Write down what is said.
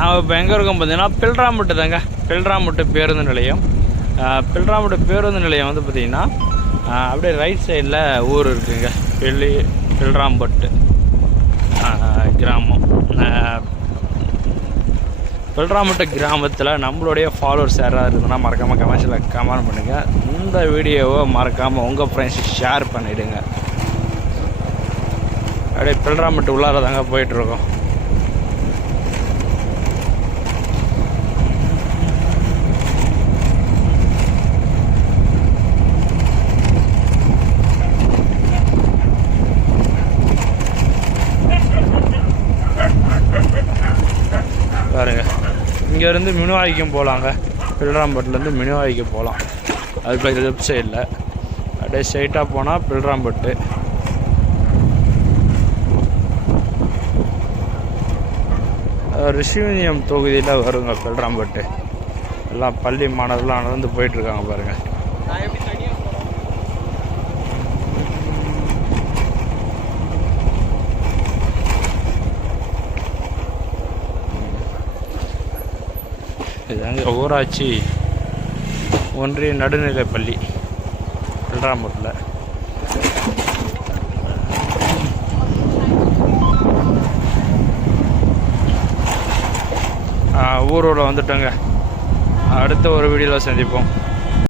இப்போ எங்கே இருக்கோம் பார்த்தீங்கன்னா பில்ராமுட்டு தாங்க. பில்ராமுட்டு பேருந்து நிலையம். ஆஹ் பில்ராமுட்டு பேருந்து நிலையம் வந்து பார்த்தீங்கன்னா அப்படியே ரைட் சைடில் ஊர் இருக்குங்க. பில்லி பில்ராம்பட்டு கிராமம். ஆஹ் கிராமத்தில் நம்மளுடைய ஃபாலோவர்ஸ் யாராவது இருந்ததுன்னா மறக்காமல் கமெண்ட்ஸில் கமெண்ட் பண்ணுங்கள் இந்த வீடியோவை மறக்காமல் உங்கள் ஃப்ரெண்ட்ஸுக்கு ஷேர் பண்ணிவிடுங்க அப்படியே பில்ராம்பட்டு உள்ளார தாங்க போயிட்டுருக்கோம் பாருங்க. இங்கேருந்து மினுவாய்க்கும் போகலாங்க பில்ராம்பட்டுலேருந்து மினுவாய்க்கு போகலாம். அதுக்கு லெஃப்ட் சைடில் அப்படியே ஸ்ட்ரைட்டாக போனால் பில்ராம்பட்டு. அஹ் ரிஷிவனியம் தொகுதியில் வருங்க பில்ராம்பட்டு. எல்லாம் பள்ளி மாணவர்கள்லாம் நடந்து போயிட்டுருக்காங்க பாருங்கள் இதாங்க. ஊராட்சி ஒன்றிய நடுநிலைப் பள்ளி பில்ராம்பட்டில் ஊரோட வந்துட்டோங்க. அடுத்த ஒரு வீடியோவில் சந்திப்போம்.